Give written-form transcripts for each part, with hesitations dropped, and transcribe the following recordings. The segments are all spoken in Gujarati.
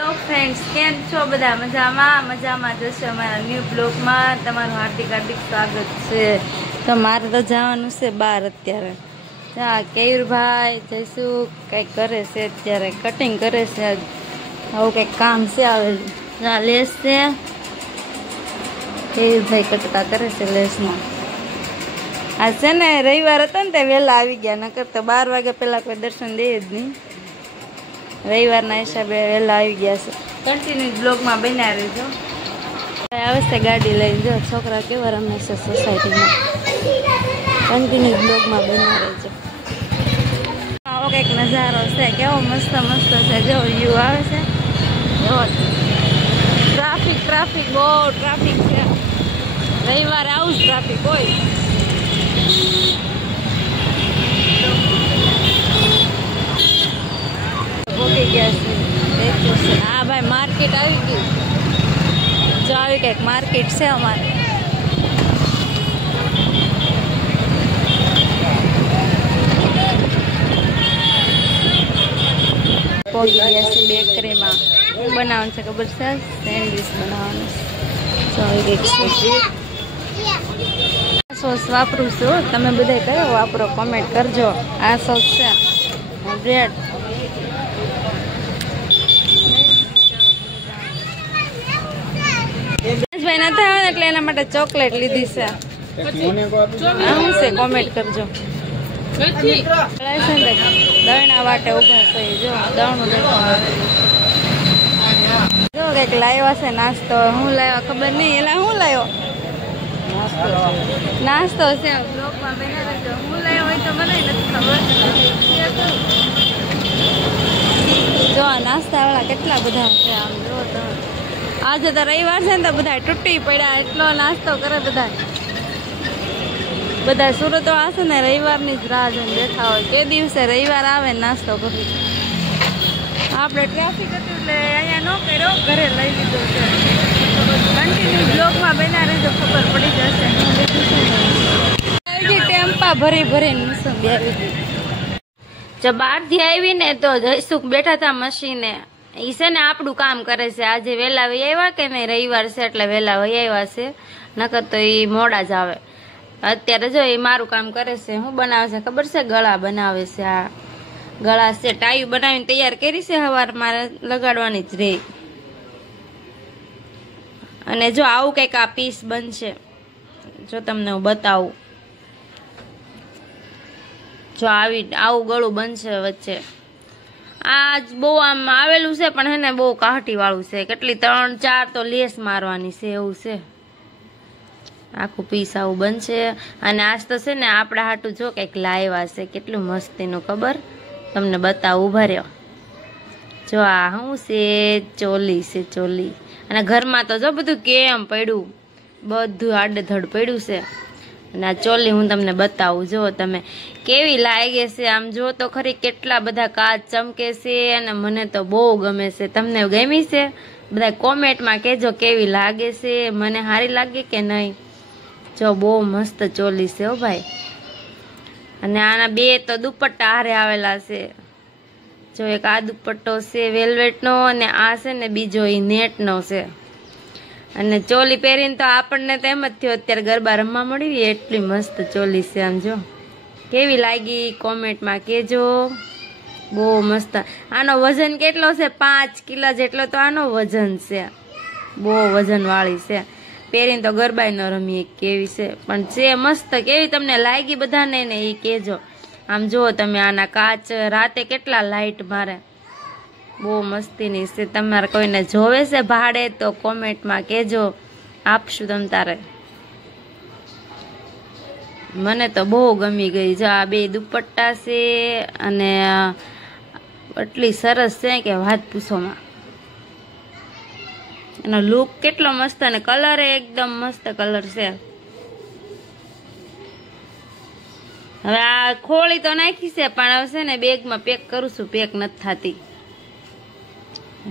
હેલો ફ્રેન્ડ્સ, કેમ છો બધા? મજામાં જશે અમારા ન્યૂ બ્લોગમાં તમારું હાર્દિક સ્વાગત છે. તો મારે તો જવાનું છે બહાર અત્યારે. કેયુરભાઈ જઈશું કંઈક કરે છે, અત્યારે કટિંગ કરે છે. આવું કંઈક કામ છે આવેલું. લેસ છે, કેયુરભાઈ કટકા કરે છે લેસમાં. આ છે ને રવિવાર હતો ને તે વહેલા આવી ગયા, નકર તો 12 વાગ્યા પહેલાં કોઈ દર્શન દે જ નહીં. રવિવારના હિસાબે વહેલા આવી ગયા છે. કન્ટિન્યુ બ્લોગમાં બન્યા રહેજો. આવે છે ગાડી લઈને, જો છોકરા કેવા રમે છે સોસાયટીમાં. કન્ટિન્યુ બ્લોગમાં બન્યા રહેજો. આવો કંઈક નજારો છે, કેવો મસ્ત છે. જો વ્યૂ આવે છે, જો ટ્રાફિક બહુ ટ્રાફિક છે. રવિવારે આવું જ ટ્રાફિક હોય. પહોંચી ગયા છે. હા ભાઈ, માર્કેટ આવી ગઈ. જો આવી કંઈક માર્કેટ છે અમારે. પહોંચી ગયા છે બેકરીમાં. શું બનાવવાનું છે ખબર છે? સેન્ડવિચ બનાવવાનું છે. જો આવી કંઈક સોસ વાપરું છું. તમે બધા કયો વાપરો કોમેન્ટ કરજો. આ સોસ છે બ્રેડ. ભાઈ નથી આવે એટલે એના માટે ચોકલેટ લીધી છે. શું છે કોમેન્ટ કરજો. દળના વાટે ઉભા છે. જો દળનું દેખવા આવે. જો કઈક લાવ્યા છે નાસ્તો. હું લાવ્યા ખબર નહીં. એલા હું લાવ્યો નાસ્તો છે. બ્લોગમાં બના રહેજો. હું લાવ્યો હોય તો મને નથી ખબર. જો આ નાસ્તા વાળા કેટલા બધા છે. આમ જો તો આજે તો રવિવાર છે ને, તો બધા તૂટી પડ્યા. એટલો નાસ્તો કરે બધા સુરતો આવશે ને રવિવારની જ રાહ જોઈને બેઠા હોય. તે દિવસે રવિવાર આવે નાસ્તો કરી. આપણે ટ્રાફિક હતું એટલે અહીંયા ન કર્યો, ઘરે લઈ લીધો છે. કન્ટિન્યુ બ્લોગમાં બન્યા રહેજો, ખબર પડી જશે. ટેમ્પા ભરીને મોસંબી આવી ગઈ. જો બહારથી આવી ને તો જયસુખ બેઠા હતા મશીને. ઈ છે ને આપણું કામ કરે છે. આજે વહેલા વહી આવ્યા કે નહીં, રવિવાર છે એટલે વહેલા વહી આવ્યા છે. નકર તો એ મોડા જ આવે. અત્યારે જો એ મારું કામ કરે છે. શું બનાવે છે ખબર છે? ગળા બનાવે છે. આ ગળા છે, ટાયું બનાવીને તૈયાર કરી છે. સવાર મારે લગાડવાની જ રહી. અને જો આવું કંઈક આ પીસ બનશે. જો તમને હું બતાવું. જો આવું ગળું બનશે વચ્ચે. આ બહુ આમ આવેલું છે, પણ હેને બહુ કાહટી વાળું છે. કેટલી 3-4 તો લેસ મારવાની છે એવું છે. આખું પીસ આવું બનશે. અને આજ તો છે ને આપણા હાટું જો કંઈક લાવ્યા છે. કેટલું મસ્તીનું ખબર તમને બતાવું. ઉભા રહ્યો. જો આ શું છે? ચોલી છે, ચોલી. અને ઘરમાં તો જો બધું કેમ પડ્યું, બધું આડેધડ પડ્યું છે. અને આ ચોલી હું તમને બતાવું. જો તમે કેવી લાગે છે. આમ જો તો ખરી કેટલા બધા કાચ ચમકે છે. અને મને તો બહુ ગમે છે. તમને ગમી છે? બધા કોમેન્ટમાં કહેજો કેવી લાગે છે. મને સારી લાગે કે નહીં. જો બહુ મસ્ત ચોલી છે હો ભાઈ. અને આના 2 તો દુપટ્ટા હારે આવેલા છે. જો એક આ દુપટ્ટો છે વેલ્વેટનો, અને આ છે ને બીજો એ નેટનો છે. અને ચોલી પહેરીને તો આપણને તો એમ જ થયો અત્યારે ગરબા રમવા મળી. એટલી મસ્ત ચોલી છે. આમ જો કેવી લાગી કોમેન્ટમાં કહેજો. બહુ મસ્ત. આનો વજન કેટલો છે? 5 કિલો જેટલો તો આનો વજન છે. બહુ વજન વાળી છે. પહેરીને તો ગરબાય ન રમીએ કેવી છે. પણ છે મસ્ત. કેવી તમને લાગી બધાને ને એ કહેજો. આમ જુઓ તમે આના કાચ રાતે કેટલા લાઇટ મારે. બહુ મસ્તીની છે. તમારે કોઈને જોવે છે ભાડે તો કોમેન્ટમાં કહેજો, આપશું તમ તારે. મને તો બહુ ગમી ગઈ. જો આ 2 દુપટ્ટા છે. અને એટલી સરસ છે કે વાત પૂછોમાં. એનો લુક કેટલો મસ્ત. અને કલર એકદમ મસ્ત કલર છે. હવે આ ખોળી તો નાખી છે, પણ હવે છે ને બેગમાં પેક કરું છું. પેક નથી થતી,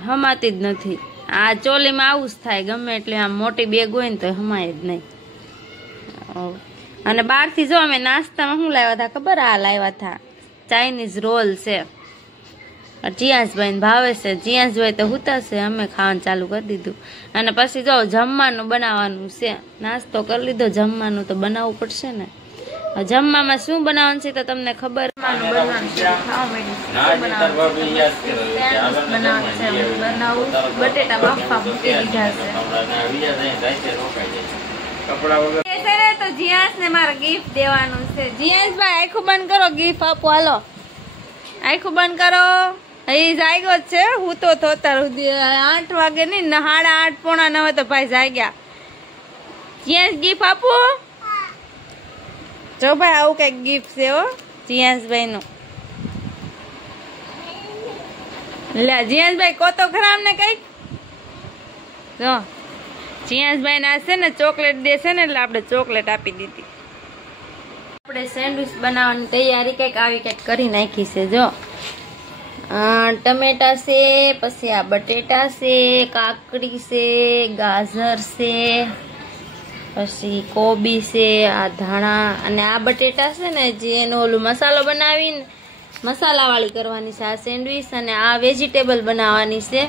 હમાતી જ નથી. આ ચોલીમાં આવું જ થાય. ગમે એટલે આમ મોટી બેગ હોય ને તો હમાય જ નહીં. અને બહારથી જો અમે નાસ્તામાં શું લાવ્યા હતા ખબર? આ લાવ્યા હતા ચાઇનીઝ રોલ છે. જીયાસભાઈ ને ભાવે છે, જીયાસભાઈ તો હુતા છે, અમે ખાવાનું ચાલુ કરી દીધું. અને પછી જો જમવાનું બનાવવાનું છે, નાસ્તો કરી લીધો, જમવાનું તો બનાવવું પડશે ને. જમવામાં શું બનાવવાનું છે તો તમને ખબર. બટેટા બાફા મૂકી દીધા છે. તો જીયાસ ને મારે ગિફ્ટ દેવાનું છે. જીયાસભાઈ આખું બંધ કરો, ગિફ્ટ આપો. હાલો આખું બંધ કરો. એ જાગ્યો જ છે, હું તો અત્યાર સુધી 8 વાગે નહીં, 8:30 પોણા 9 તો ભાઈ જાગ્યા. જીયાસ ગિફ્ટ આપો. જો ભાઈ આવું કઈક ગિફ્ટ છે હો જીયાસભાઈ નું. લે જીયાસભાઈ કોતો ખરાબ ને કઈક જો જીયાસભાઈ ના છે ને ચોકલેટ દેશે ને એટલે આપણે ચોકલેટ આપી દીધી. આપણે સેન્ડવિચ બનાવવાની તૈયારી કઈક આવી કઈક કરી નાખી છે. જો ટમેટા છે, પછી આ બટેટા છે, કાકડી છે, ગાજર છે, પછી કોબી છે, આ ધાણા અને આ બટેટા છે ને જે એનો ઓલું મસાલો બનાવીને મસાલાવાળી કરવાની છે આ સેન્ડવિચ. અને આ વેજીટેબલ બનાવવાની છે.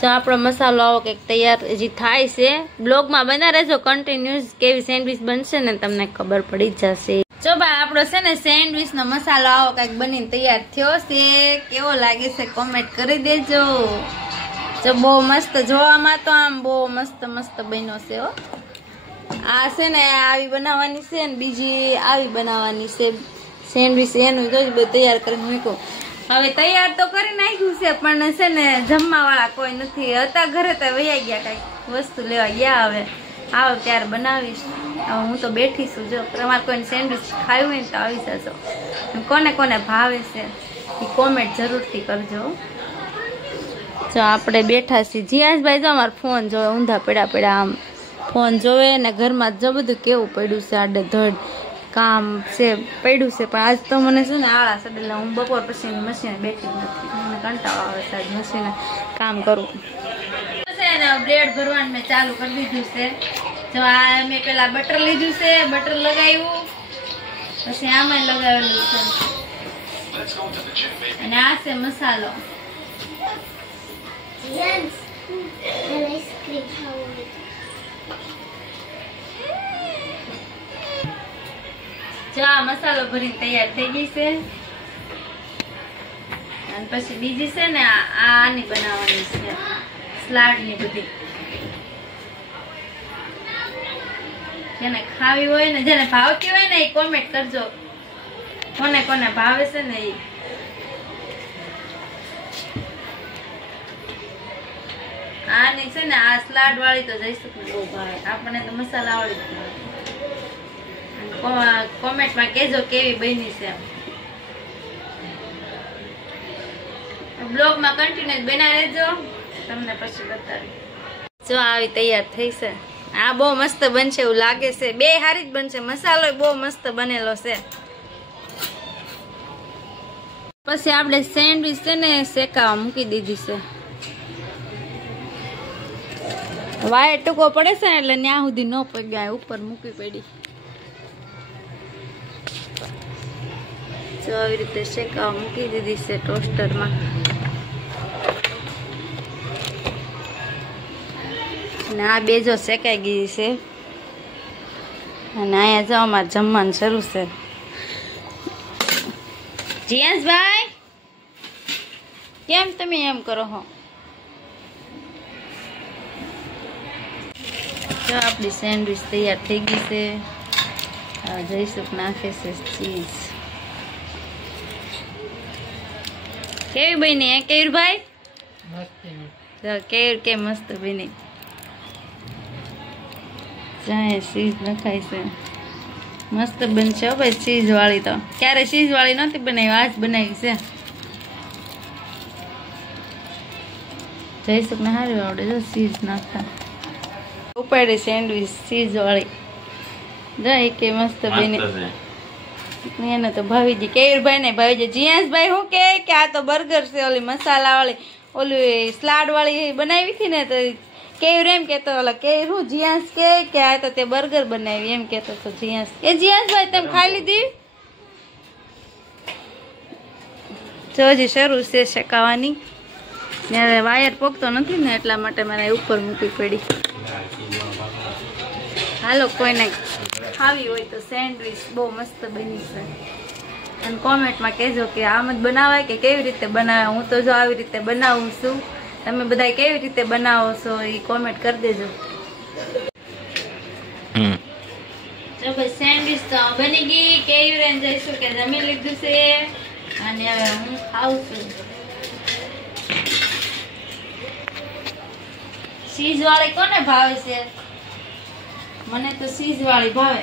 જો આપણો મસાલો આવો કંઈક તૈયાર હજી થાય છે. બ્લોગમાં બના રહેજો કન્ટિન્યુઅસ, કેવી સેન્ડવિચ બનશે ને તમને ખબર પડી જશે. જો ભાઈ આપણો છે ને સેન્ડવિચ નો મસાલો આવો કંઈક બનીને તૈયાર થયો છે. કેવો લાગે છે કોમેન્ટ કરી દેજો. જો બહુ મસ્ત, જોવામાં તો આમ બહુ મસ્ત મસ્ત બન્યો છે હો. આ છે ને આવી બનાવવાની છે ને બીજી આવી બનાવવાની છે સેન્ડવિચ. એનું જો બધું તૈયાર કરીને મૂક્યું. હવે તૈયાર તો કરી નાખ્યું છે પણ છે ને જમવા વાળા કોઈ નથી હતા ઘરે, તો વૈયા ગયા કઈક વસ્તુ લેવા ગયા. હવે આવો ત્યારે બનાવીશ. હવે હું તો બેઠી છું. જો તમારે કોઈને સેન્ડવિચ ખાવું હોય ને તો આવી જજો. કોને કોને ભાવે છે એ કોમેન્ટ જરૂરથી કરજો. જો આપણે બેઠા છીએ. જીયાસભાઈ જો અમારો ફોન જોવે, ઊંધા પડ્યા પડ્યા આમ ફોન જોવે ને ઘરમાં જો બધું કેવું પડ્યું છે, આડે ધડ કામ છે પડ્યું છે. પણ આજ તો મને શું ને આળા સડેલા, હું બપોર પછી મશીને બેઠી નથી, મને કંટાળો આવે છે આજ મશીને કામ કરું. બ્રેડ ભરવાનું મેં ચાલુ કરી દીધું છે. જો આ મેં પેલા બટર લીધું છે, બટર લગાવ્યું, પછી આમાં લગાવેલું છે અને આ છે મસાલો. જો આ મસાલો ભરી તૈયાર થઈ ગઈ છે. અને પછી બીજી છે ને આની બનાવવાની છે સલાડ ની બધી. જેને ખાવી હોય ને, જેને ભાવતી હોય ને એ કોમેન્ટ કરજો કોને કોને ભાવે છે ને એ. આની છે ને આ સલાડ વાળી તો જઈશું બહુ ભાવે આપણને, તો મસાલા વાળી જ ભાવે. કોમેન્ટમાં કહેજો કેવી બની છે. બ્લોગમાં કન્ટિન્યુ બના રહેજો, તમને પછી બતાવી. જો આવી તૈયાર થઈ છે. આ બહુ મસ્ત બનશે એવું લાગે છે. બે હારી જ બનશે, મસાલો બહુ મસ્ત બનેલો છે. પછી આપણે સેન્ડવિચ છે ને શેકાવા મૂકી દીધી છે. વાયર ટૂંકો પડે છે એટલે ત્યાં સુધી ન પગ્યા, ઉપર મૂકી પડી. જો આવી રીતે શેકાવા મૂકી દીધી છે ટોસ્ટરમાં. અને આ બે જો શેકાઈ ગઈ છે. અને અહીંયા જો અમારે જમવાનું શરૂ છે. જીયાસભાઈ કેમ તમે એમ કરો હો? જો આપણી સેન્ડવિચ તૈયાર થઈ ગઈ છે. હવે જઈશું નાખે છે ચીઝ. કેવી બની હે કેવીરભાઈ? કેવી કે મસ્ત બની. ચાહે ચીઝ નખાય છે, મસ્ત બનશે હો ભાઈ ચીઝ વાળી. તો ક્યારે ચીઝ વાળી નહોતી બનાવી, આજ બનાવી છે. જઈશું ને સારું આવડે જો ચીઝ નાખતા. ઉપાડી સેન્ડવિચ ચીઝ વાળી. જાય કે મસ્ત બની. એને તો ભાવી ગઈ. કેવીરભાઈ ને ભાવી જાય. જીયાસભાઈ શું કે આ તો બર્ગર છે, ઓલી મસાલા વાળી ઓલી સલાડ વાળી બનાવી હતી ને, તો કેવીર એમ કેતો ઓલા કેવીર હું જીયાસ કે આ તો તે બર્ગર બનાવી એમ કેતો તો જીયાસ. એ જીયાસભાઈ તમે ખાઈ લીધી? જો હજી શરૂ છે શેકાવાની. ત્યારે વાયર પોકતો નથી ને એટલા માટે મારે ઉપર મૂકવી પડી. હાલો કોઈને ખાવી હોય તો સેન્ડવીચ બહુ મસ્ત બની છે. અને કોમેન્ટમાં કહેજો કે આમ જ બનાવાય કે કેવી રીતે બનાવે. હું તો જો આવી રીતે બનાવું છું. તમે બધા કેવી રીતે બનાવો છો એ કોમેન્ટ કરી દેજો. જો ભાઈ સેન્ડવીચ તો બની ગઈ. કેવી રેન જઈશું કે જમી લીધું છે અને હવે હું ખાઉં છું. ચીઝ વાળી કોને ભાવે છે? મને તો ચીઝ વાળી ભાવે.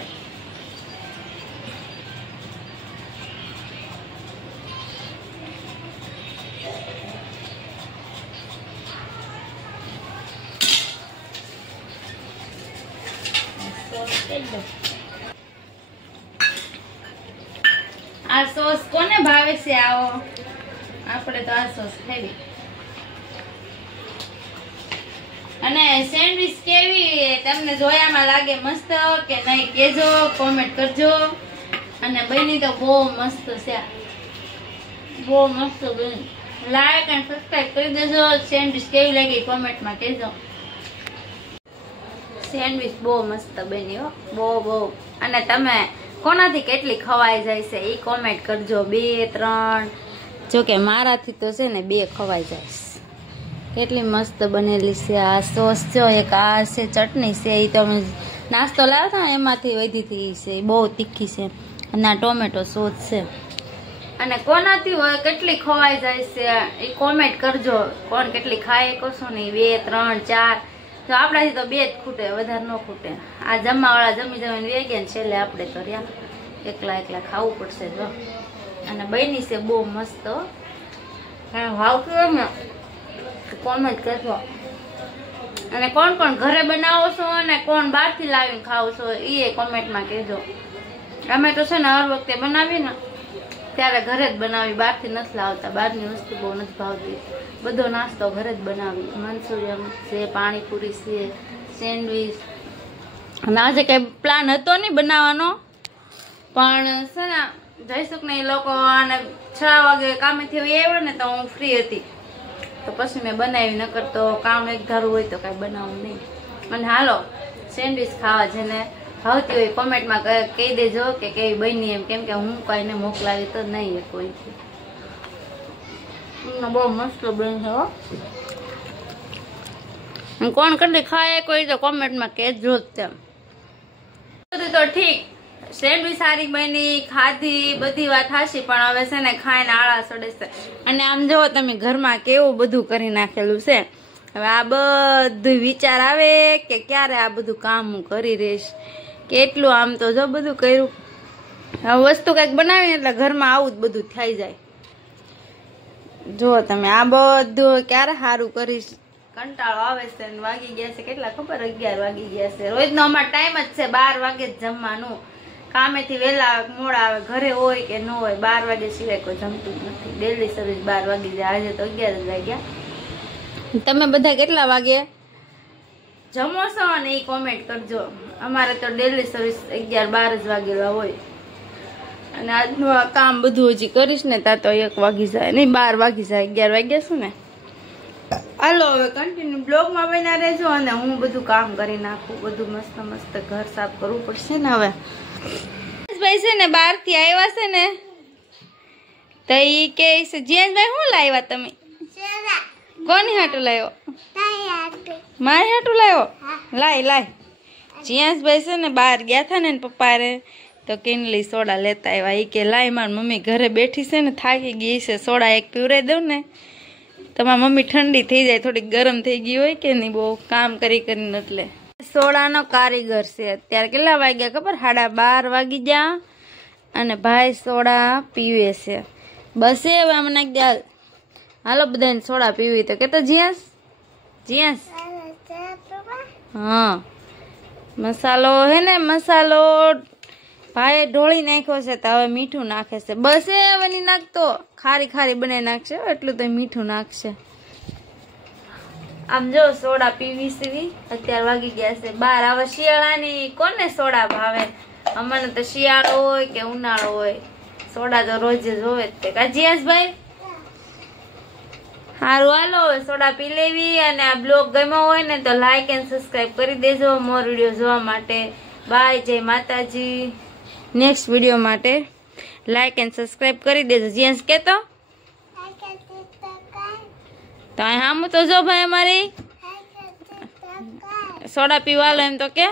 આ સોસ કોને ભાવે છે? આવો આપણે તો આ સોસ ખાવી. અને સેન્ડવીચ કેવી તમને જોયામાં લાગે મસ્ત કે નહીં કેજો, કોમેન્ટ કરજો. અને બની તો બહુ મસ્ત છે, બહુ મસ્ત બની. લાઈક અને સબસ્ક્રાઇબ કરી દેજો. સેન્ડવીચ કેવી લાગી કોમેન્ટમાં કહેજો. સેન્ડવીચ બહુ મસ્ત બની હો, બહુ. અને તમે કોનાથી કેટલી ખવાઈ જાય છે એ કોમેન્ટ કરજો. 2 3 જો કે મારાથી તો છે ને 2 ખવાઈ જાય. કેટલી મસ્ત બનેલી છે. આ સોસ જો એક આ છે ચટણી છે એ તમે નાસ્તો લાવ્યા હતા એમાંથી વધી હતી છે. બહુ તીખી છે. અને આ ટોમેટો સોસ છે. અને કોનાથી કેટલી ખવાઈ જાય છે એ કોમેન્ટ કરજો. કોણ કેટલી ખાય કશો નહીં. 2 3 4 તો આપણાથી તો 2 જ ખૂટે, વધારે ન ખૂટે. આ જમવાવાળા જમીને વે ગયા ને છેલ્લે આપણે તો રહ્યા એકલા ખાવું પડશે જો. અને બની છે બહુ મસ્ત. ભાવતું ને કોમેન્ટ કરજો. અને કોણ કોણ ઘરે બનાવો છો અને કોણ બહારથી લાવીને ખાવ છો એ કોમેન્ટમાં કહેજો. અમે તો છે ને હર વખતે બનાવી ને ત્યારે ઘરે જ બનાવી, બહારથી નથી લાવતા. બહારની વસ્તુ બહુ નથી ભાવતી. બધો નાસ્તો ઘરે જ બનાવી. મંચુરિયન છે, પાણીપુરી છે, સેન્ડવીચ. અને આજે કઈ પ્લાન હતો નહીં બનાવવાનો, પણ છે ને જઈશું ને એ લોકો અને 6 વાગે કામેથી આવ્યા ને તો હું ફ્રી હતી તો પછી મેં બનાવી. નકર તો કામ એક ધારું હોય તો કઈ બનાવવું નહીં. અને હાલો સેન્ડવીચ ખાવા જેને ભાવતી હોય કોમેન્ટમાં કહી દેજો કે કેવી બની એમ. કેમ કે હું કોઈને મોકલાવી તો નહીં કોઈથી. બહુ મસ્ત બની છે. કોણ કેટલી ખાય કોઈ તો કોમેન્ટમાં કહેજો જ. તેમ બધું તો ઠીક, સેન્ડવીચ સારી બની, ખાધી, બધી વાત હાશી. પણ હવે છે ને ખાઈને આળા ચડે છે. અને આમ જો તમે ઘરમાં કેવું બધું કરી નાખેલું છે. હવે આ બધું વિચાર આવે કે ક્યારે આ બધું કામ હું કરી રહીશ. કેટલું આમ તો જો બધું કર્યું. હવે વસ્તુ કંઈક બનાવીને એટલે ઘરમાં આવું જ બધું થઈ જાય. જો તમે આ બધું ક્યારે સારું કરીશ. કંટાળો આવે છે. વાગી ગયા છે કેટલા ખબર? 11 વાગી ગયા છે. રોજનો અમારો ટાઈમ જ છે 12 વાગે જ જમવાનું. કામેથી વહેલા મોડા આવે, ઘરે હોય કે ન હોય 12 વાગે સિવાય કોઈ જમતું જ નથી. ડેલી સર્વિસ 12 વાગી જાય. આજે તો 11 જ વાગ્યા. તમે બધા કેટલા વાગે જમો છો અને એ કોમેન્ટ કરજો. અમારે તો ડેલી સર્વિસ 11 12 જ વાગેલા હોય. અને આજનું આ કામ બધું હજી કરીશ ને ત્યાં તો 1 વાગી જાય, નહીં 12 વાગી જાય. 11 વાગ્યા શું ને. હાલો હવે કન્ટિન્યુ બ્લોગમાં બન્યા રહેજો. અને હું બધું કામ કરી નાખું. બધું મસ્ત ઘર સાફ કરવું પડશે ને. હવે ભાઈ છે ને બહારથી આવ્યા છે ને તો ઈ કે છે જીયાભાઈ શું લાવ્યા તમે? કોની હાટું લાવ્યો? મારી હાટું લાવ્યો? લાય જીયાભાઈ છે ને બહાર ગયા હતા ને પપ્પા રે તો કિનલી સોડા લેતા આવ્યા. ઈ કે લાય મારી મમ્મી ઘરે બેઠી છે ને થાકી ગઈ છે, સોડા એક પીવરાઈ દઉં ને તમારી મમ્મી ઠંડી થઈ જાય. થોડીક ગરમ થઈ ગઈ હોય કે નહીં બહુ કામ કરીને. એટલે સોડાનો કારીગર છે. અત્યારે કેટલા વાગ્યા ખબર? 12:30 વાગી ગયા અને ભાઈ સોડા પીવે છે. બસ હવે આમ નાખી દે. હાલો બધાને સોડા પીવી તો કેતો જીયાસ હા મસાલો હે ને, મસાલો ભાઈ ઢોળી નાખ્યો છે તો હવે મીઠું નાખે છે. બસ હવે નહીં નાખતો, ખારી બનાવી નાખશે એટલું તો મીઠું નાખશે. આમ જો સોડા પીવી સીવી. અત્યારે વાગી ગયા છે 12. હવે શિયાળાની કોને સોડા ભાવે? અમને તો શિયાળો હોય કે ઉનાળો હોય સોડા તો રોજ જ હોય જ તે. કા જીયાસભાઈ સારું હાલો હવે સોડા પી લેવી અને આ બ્લોગ ગમ્યો હોય ને તો લાઈક એન્ડ સબસ્ક્રાઇબ કરી દેજો મોર વિડીયો જોવા માટે. બાય, જય માતાજી. નેક્સ્ટ વિડીયો માટે લાઈક એન્ડ સબસ્ક્રાઇબ કરી દેજો. જેન્સ કેતો તો હામું તો જો ભાઈ અમારી સોડા પીવાલો એમ તો કે